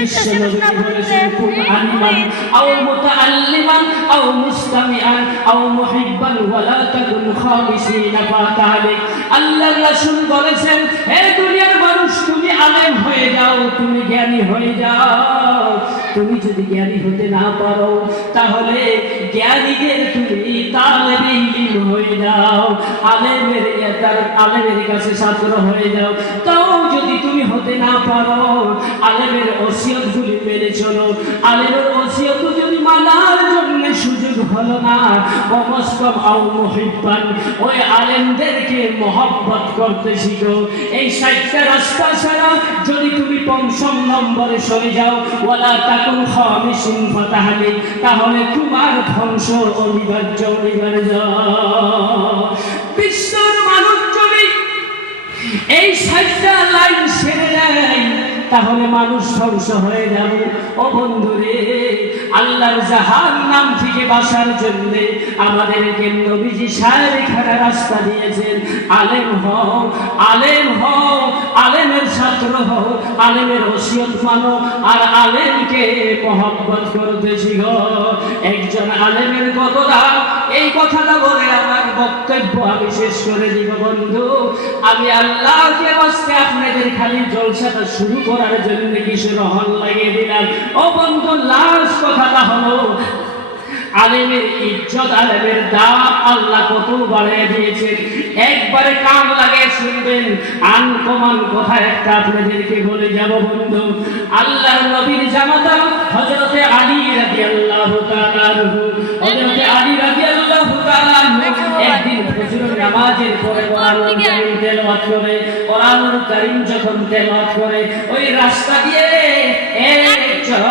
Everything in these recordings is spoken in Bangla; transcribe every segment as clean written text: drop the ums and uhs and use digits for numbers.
বিশ্ব নবী বলেছেন কুন আলিমান আও মুতাআল্লিমান আও মুস্তামিআন আও মুহিব্বান ওয়া লা তাকুন খামিসিনা ফাতালিক। আল্লাহর রাসূল বলেছেন, হে দুনিয়ার মানুষ, তুমি আলেম হয়ে যাও, তুমি জ্ঞানী হয়ে যাও। তুমি যদি জ্ঞানী হতে না পারো তাহলে জ্ঞানীদের তুমি তালেবে ইলম হয়ে যাও, আলেমের কাছে ছাত্র হয়ে যাও। তাও যদি তুমি হতে না পারো, আলেমের ওসিয়তগুলি মেনে চলো। আলেমের ওসিয়ত যদি মানার জন্য সুযোগ হলো না, কমসকম আও মুহিব্বান, ওই আলেমদেরকে মহব্বত করতে শিখো। এই 60টা রাস্তা ছাড়া যদি তুমি ৫ম নম্বরে সরে যাও, ওয়ালা তাকুন খামিসুন ফাতাহলিক, তাহলে তোমার ধ্বংস অনিবার্য। বিশ্বর মানুষ যদি এই 60টা লাইন ছেড়ে দেয় তাহলে মানুষ ধ্বংস হয়ে যাবে। ও বন্ধুরে, আল্লাহর জাহান্নাম থেকে বাঁচার জন্য আমাদেরকে নবীজি সারিখানা রাস্তা দিয়েছেন। আলেম হও, আলেম হও, আলেমের ছাত্র হও, আলেমের ওসিয়ত মানো, আর আলেমকে মহব্বত করতে শিখো। একজন আলেমের কতটা, এই কথাটা বলে আমার বক্তব্য আমি শেষ করে দিব। বন্ধু, আমি আল্লাহকে আজকে আপনাদের খালি জলসাটা শুরু করার জন্য কিছু রহন লাগিয়ে দিলাম। ও বন্ধু, লাস্ট কথাটা হলো, আলেমের ইজ্জত, আলেমের দাম আল্লাহ কত বাড়িয়ে দিয়েছেন। একবারে কান লাগিয়ে শুনবেন। আনকমন কথা একটা আপনাদেরকে বলে যাব বন্ধু। আল্লাহর নবীর জামাতা হযরতে আলী রাদিয়াল্লাহু তাআলা আনহু, হযরতে আলী রাদিয়াল্লাহু তাআলা আনহু একদিন ফজরের নামাজের পরে কোরআনুল কারীম তেলাওয়াত করে, কোরআনুল কারীম যখন তেলাওয়াত করে, ওই রাস্তা দিয়ে একজন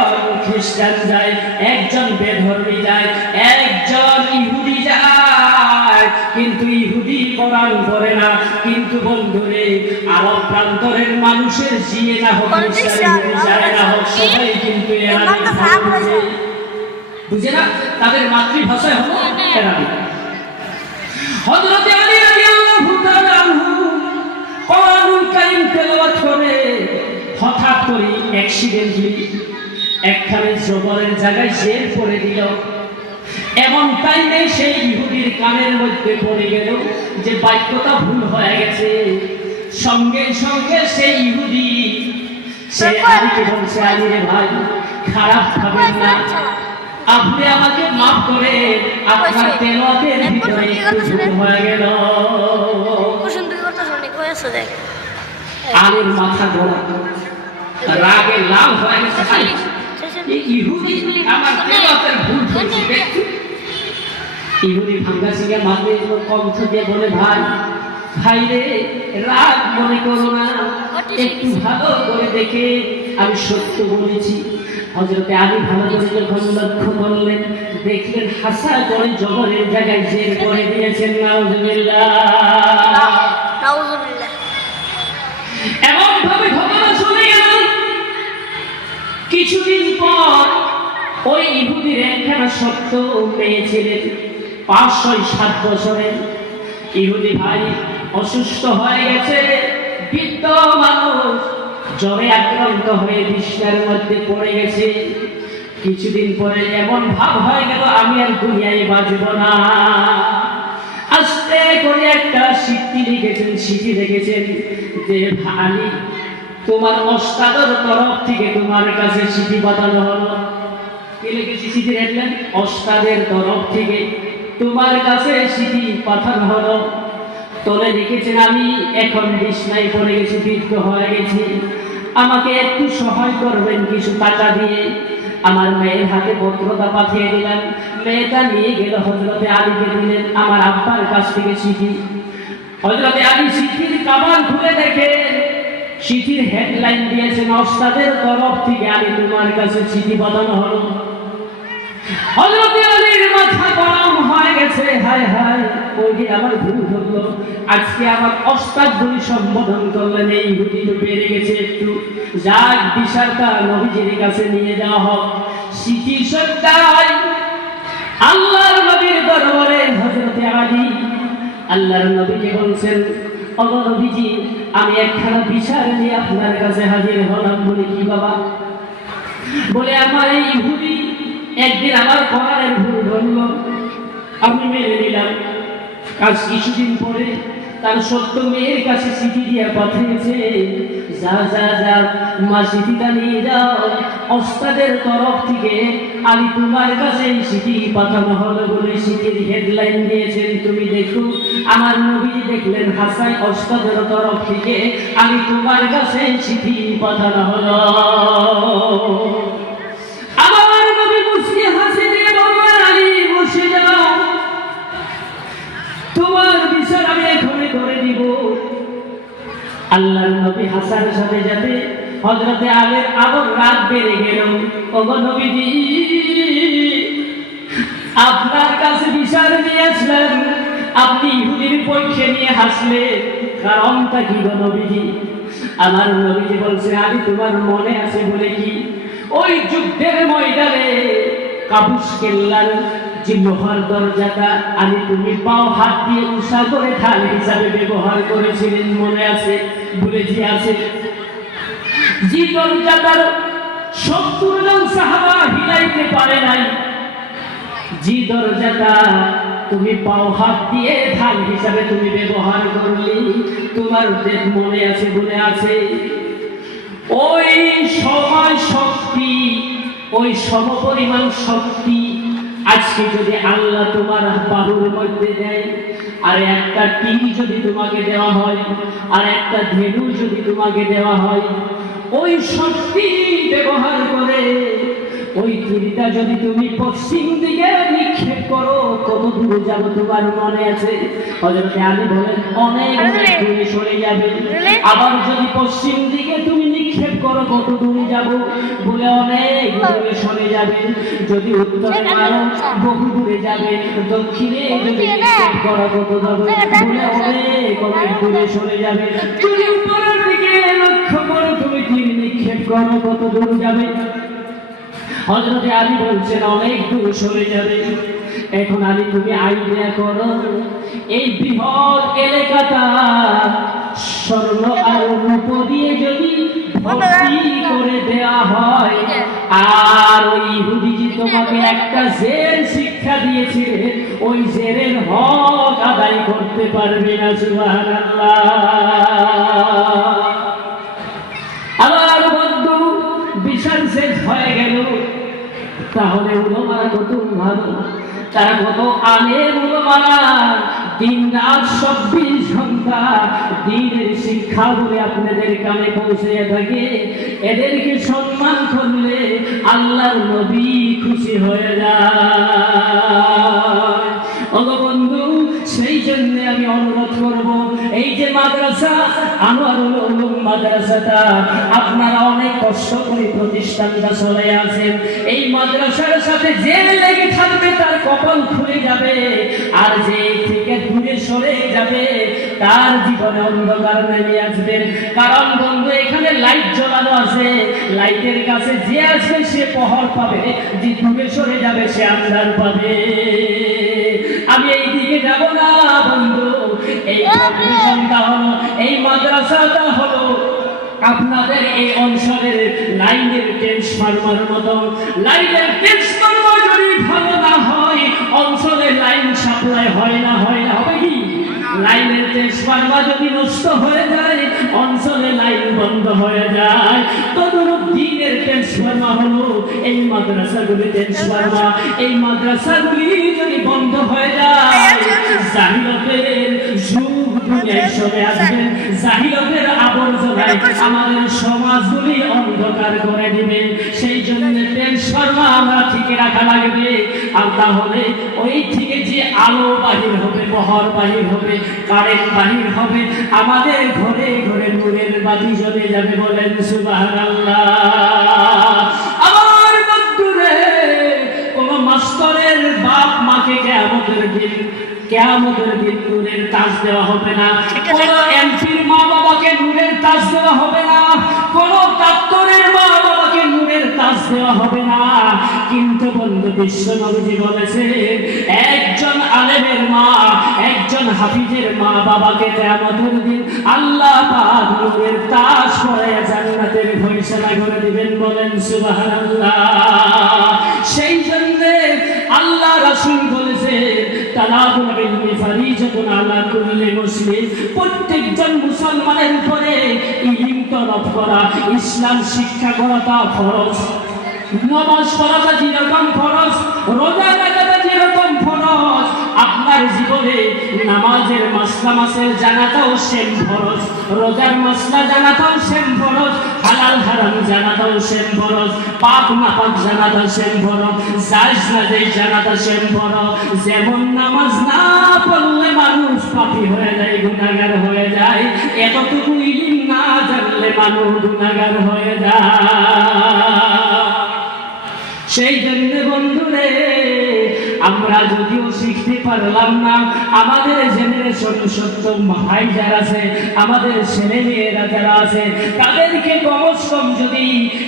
খ্রিস্টান যায়, একজন বেধর্মী যায়, একজন ইহুদি যায়। কিন্তু ইহুদি কোরআন পড়ে না। কিন্তু বন্ধুরে, আরব প্রান্তরের মানুষের জিয়ে না হোক, যায় না হোক, সবাই কিন্তু বুঝে না, তাদের মাতৃভাষায় হলো আরবি। হযরতে আলী রাদিয়াল্লাহু তাআলা আনহু কোরআনুল কারীম তেলাওয়াত করে, হঠাৎ করে অ্যাক্সিডেন্টলি একখানে জবরের জায়গায় জের পড়ে দিল। এমন টাইমে সেই ইহুদির কানের মধ্যে পড়ে গেল যে বাক্যটা ভুল হয়ে গেছে। সঙ্গে সঙ্গে সেই ইহুদি সে আলীকে বলছে, আলী রে ভাই, খারাপ ভাবেন না, আপনি আমাকে মাফ করে, আপনার তেলাওয়াতের ভিতরে একটু ভুল হয়ে গেল। আলীর মাথা গোড়া, রাগে লাল হয়ে গেছে। ইহুদি আমার তেলাওয়াতের ভুল হয়েছে দেখছি। ইহুদি ভাঙ্গা সিঙ্গে মাঝে কণ্ঠ দিয়ে বলে, ভাই ভাই রে, রাগ মনে করো না, একটু ভালো করে দেখে আমি সত্য বলেছি। হযরতে আলী ভালো করে যখন লক্ষ্য করলেন, দেখলেন হাসা করে জবরের জায়গায় জের করে দিয়েছেন। নাউজুবিল্লাহ, নাউজুবিল্লাহ। এমন ভাবে ঘটনা চলে গেল। কিছুদিন পর ওই ইহুদির একখানা সত্য মেয়ে ছিলেন, ৫-৭ বছরের। ইহুদি ভাই অসুস্থ হয়ে গেছে, বৃদ্ধ মানুষ, জ্বরে আক্রান্ত হয়ে বিছানার মধ্যে পড়ে গেছে। কিছুদিন পরে এমন ভাব হয়ে গেল, আমি আর দুনিয়ায় বাঁচব না। আস্তে করে একটা চিঠি লিখেছেন, চিঠি লিখেছেন যে, আলী, তোমার ওস্তাদের তরফ থেকে তোমার কাছে চিঠি পাঠানো হলো। কি লিখেছি চিঠি লিখলেন? ওস্তাদের তরফ থেকে তোমার কাছে চিঠি পাঠানো হলো। তলে লিখেছেন, আমি এখন বিছনায় পড়ে গেছি, বৃদ্ধ হয়ে গেছি, আমাকে একটু সহায় করবেন কিছু টাকা দিয়ে। আমার মেয়ের হাতে পত্রটা পাঠিয়ে দিলাম, মেয়েটা নিয়ে গেল, হযরতে আলীকে দিলেন। আমার আব্বার কাছ থেকে চিঠি। হযরতে আলী চিঠির কাভার খুলে দেখে চিঠির হেডলাইন দিয়েছেন, ওস্তাদের তরফ থেকে আলী তোমার কাছে চিঠি পাঠানো হলো। হযরতে আলীর মাথা গরম হয়ে গেছে। হায় হায়, ওই দিন আমার ভুল হলো, আজকে আমার ওস্তাদ বলে সম্বোধন করলেন, এই ইহুদি তো বেড়ে গেছে একটু। যাক, বিচারটা নবীজির কাছে নিয়ে যাওয়া হোক। চিঠি সত্যায় আল্লাহর নবীর দরবারে হযরতে আলী আল্লাহর নবীকে বলছেন, ও নবীজি, আমি একখানা বিচার নিয়ে আপনার কাছে হাজির হলাম। বলি, কি বাবা? বলে আমার এই ইহুদি একদিন আমার কোরআনের ভুল ধরলো, আমি মেনে নিলাম। আজ কিছুদিন পরে তার সত্য মেয়ের কাছে চিঠি দিয়ে পাঠিয়েছে, যা যা যা মা চিঠিটা নিয়ে যাও, ওস্তাদের তরফ থেকে আমি তোমার কাছে এই চিঠি পাঠানো হলো বলে চিঠির হেডলাইন দিয়েছেন, তুমি দেখো আমার নবী দেখলেন হাসান ওস্তাদের তরফ থেকে আমি তোমার কাছে চিঠি পাঠানো হলো। আমার নবী মুস্কি হাসি দিয়ে বললেন, আলী বসে যাও, তোমার বিচার আমি এখনই করে দিব। আল্লাহর নবী হাসানের সাথে যাতে হযরতে আলীর আবার রাগ বেড়ে গেল। ওগো নবীজি, আপনার কাছে বিচার নিয়ে আসলেন, আপনি ইহুদির পক্ষে নিয়ে হাসলেন, কারণটা কি গো নবীজি? আমার নবীজি বলছে, আমি তোমার মনে আছে বলে কি ওই যুদ্ধের ময়দানে কাবুস কেল্লার যে লোহার দরজাটা আমি তুমি পাও হাত দিয়ে উষা করে ঢাল হিসাবে ব্যবহার করেছিলেন, মনে আছে? বলেছি আছে। যে দরজাটার 70 জন সাহাবা হিলাইতে পারে নাই, যে দরজাটা তুমি পাও হাত দিয়ে ঢাল হিসাবে তুমি ব্যবহার করলি, তোমার মনে আছে? বলে আছে। ওই সময় শক্তি, ওই সমপরিমাণ শক্তি আজকে যদি আল্লাহ তোমার বাহুর মধ্যে দেয়, আর একটা টিন যদি তোমাকে দেওয়া হয়, আর একটা ধেনু যদি তোমাকে দেওয়া হয়, ওই শক্তি ব্যবহার করে ওই তীরটা যদি তুমি পশ্চিম দিকে নিক্ষেপ করো, কত দূরে যাবো তোমার মনে আছে? হযরত আলী বলেন, অনেক দূরে সরে যাবে। আবার যদি পশ্চিম দিকে তুমি নিক্ষেপ করো, কত দূরে যাবো? বলে অনেক দূরে সরে যাবে। যদি উত্তরে মারো, বহু দূরে যাবে। দক্ষিণে যদি নিক্ষেপ করো, কত যাবে? বলে অনেক অনেক দূরে সরে যাবে। যদি উপরের দিকে লক্ষ্য করো, তুমি তীর নিক্ষেপ করো, কত দূর যাবে? হযরত আলী বলছেন অনেক দূর সরে যাবে। এখন আলী তুমি আইডিয়া করো, এই বৃহৎ এলাকাটা স্বর্ণ আর রূপো দিয়ে যদি ভর্তি করে দেওয়া হয়, আর ওই ইহুদি যে তোমাকে একটা জের শিক্ষা দিয়েছিল, ওই জেরের হক আদায় করতে পারবে না। সুবহানাল্লাহ। আমার বন্ধু, বিচার শেষ হয়ে গেল। তাহলে উলামারা কত ভালো, তারা কত আলেম উলামারা দিন রাত 24 ঘন্টা দ্বীনের শিক্ষা বলে আপনাদের কানে পৌঁছে থাকে। এদেরকে সম্মান করলে আল্লাহর নবী খুশি হয়ে যায়। ওগো বন্ধু, সেই জন্য আমি অনুরোধ করব, এই যে মাদ্রাসা আনোয়ারুল উলুম মাদ্রাসাটা আপনারা অনেক কষ্ট করে প্রতিষ্ঠানটা চলে আছেন, এই মাদ্রাসার সাথে যে লেগে থাকবে তার কপাল খুলে যাবে, আর যে থেকে দূরে সরে যাবে তার জীবনে অন্ধকার নেমে আসবে। কারণ বন্ধু, এখানে লাইট জ্বালানো আছে, লাইটের কাছে যে আসবে সে পহর পাবে, যে দূরে সরে যাবে সে আন্ধার পাবে। আমি এই দিকে যাব না বন্ধু। এই ফাউন্ডেশনটা হলো, এই মাদ্রাসাটা হলো আপনাদের এই অঞ্চলের লাইনের ট্রান্সফরমার মতো। লাইনের ট্রান্সফরমার যদি ভালো না হয়, অঞ্চলে লাইন সাপ্লাই হয় না, হবে কি? লাইনের ট্রান্সফরমার যদি নষ্ট হয়ে যায়, অঞ্চলে লাইন বন্ধ হয়ে যায়। তদরূপ দ্বীনের ট্রান্সফরমার হলো এই মাদ্রাসাগুলি ট্রান্সফরমার। এই মাদ্রাসাগুলি যদি বন্ধ হয়ে যায়, জাহিলতের যুগ দুনিয়ায় চলে আসবে, জাহিলতের আবর্জনায় আমাদের সমাজগুলি অন্ধকার করে দিবে। সেই জন্য ট্রান্সফরমার আমরা ঠিক রাখা লাগবে। আর তাহলে ওই থেকে যে আলো বাহির হবে, বহর বাহির হবে, কারেন্ট বাহির হবে, আমাদের ঘরে ঘরে নূরের বাতি জ্বলে যাবে। বলেন সুবহানাল্লাহ। আমার বন্ধুরে, কোন মাস্টারের বাপ মাকে কিয়ামতের দিন নূরের তাজ দেওয়া হবে না। কোন এমপির মা বাবাকে নূরের তাজ দেওয়া হবে না। কোন ডাক্তারের মা বাবাকে নূরের তাজ দেওয়া হবে না। কিন্তু বন্ধু বিশ্ব নবীজি বলেছে একজন আলেমের মা, একজন হাফিজের মা বাবাকে কিয়ামতের দিন আল্লাহ পাক নূরের তাজ পরাইয়া জান্নাতের ফয়সালা করে দিবেন। বলেন সুবহানাল্লাহ। সেই জন্য আল্লাহ রাসূল বলেছে তালাবুল ইলমি ফারিজাতুন আলা কুল্লি মুসলিম, প্রত্যেকজন মুসলমানের উপরে ইলম তলব করা, ইসলাম শিক্ষা করাটা ফরজ। নামাজ পড়াটা যেরকম ফরজ, রোজা রাখাটা যেরকম ফরজ, আপনার জীবনে নামাজের মাসলা মাসের জানাটাও সেম ফরজ, রোজার মাসলা জানাটাও সেম ফরজ, হালাল হারাম জানাটাও সেম ফরজ, পাক নাপাক জানাটা সেম ফরজ, জায়েজ না জায়েজ জানাটা সেম ফরজ। যেমন নামাজ না পড়লে মানুষ পাপী হয়ে যায়, গুনাহগার হয়ে যায়, এতটুকু ইলম না জানলে মানুষ গুনাহগার হয়ে যায়। সেই জন্য বন্ধুরে আমরা যদিও শিখতে পারলাম না, আমাদের জেনারেশন সত্য ভাই যারা আছে, আমাদের ছেলে মেয়েরা যারা আছে, তাদেরকে কমস কম যদি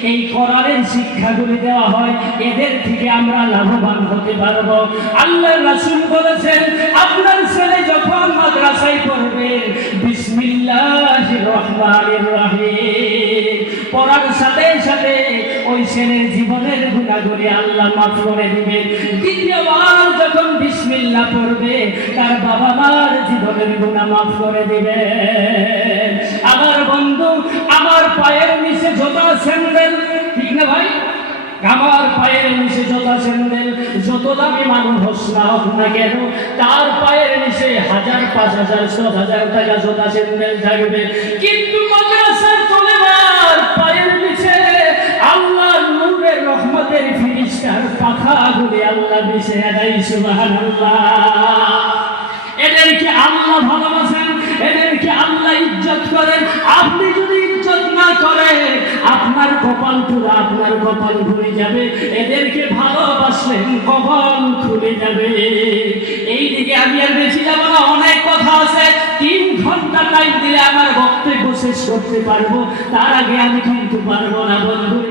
এই কোরআনের শিক্ষাগুলি দেওয়া হয়, এদের থেকে আমরা লাভবান হতে পারবো। আল্লাহর রাসূল বলেছেন আপনার ছেলে যখন মাদ্রাসায় পড়বে বিসমিল্লাহির রহমানির রহিম পড়ার সাথে সাথে ওই ছেলের জীবনের গুনাহগুলি আল্লাহ মাফ করে দিবেন। দ্বিতীয়বার যখন বিসমিল্লাহ পড়বে তার বাবা মার জীবনের গুনাহ মাফ করে দিবেন। আমার বন্ধু, আমার পায়ের নিচে জোতা স্যান্ডেল, ঠিক না ভাই? আমার পায়ের নিচে জোতা স্যান্ডেল যত দামি মানুষ না হোক না কেন, তার পায়ের নিচে 1000, 5000, 10000 টাকা জোতা স্যান্ডেল থাকবে, কিন্তু মাদ্রাসার তলেবার পায়ের নিচে আল্লাহর নূরের রহমতের ফেরেশতার পাখাগুলি আল্লাহ বিছিয়ে দেয়। সুবহানাল্লাহ। এদেরকে আল্লাহ ভালোবাসেন, এদেরকে আল্লাহ ইজ্জত করেন। আপনি যদি ইজ্জত না করেন আপনার কপাল পুরা, আপনার কপাল ঘুরে যাবে। এদেরকে ভালোবাসলেন কপাল খুলে যাবে। এই দিকে আমি আর বেশি যাবো না, অনেক কথা আছে। 3 ঘন্টা টাইম দিলে আমার বক্তব্য শেষ করতে পারবো, তার আগে আমি কিন্তু পারবো না বন্ধু।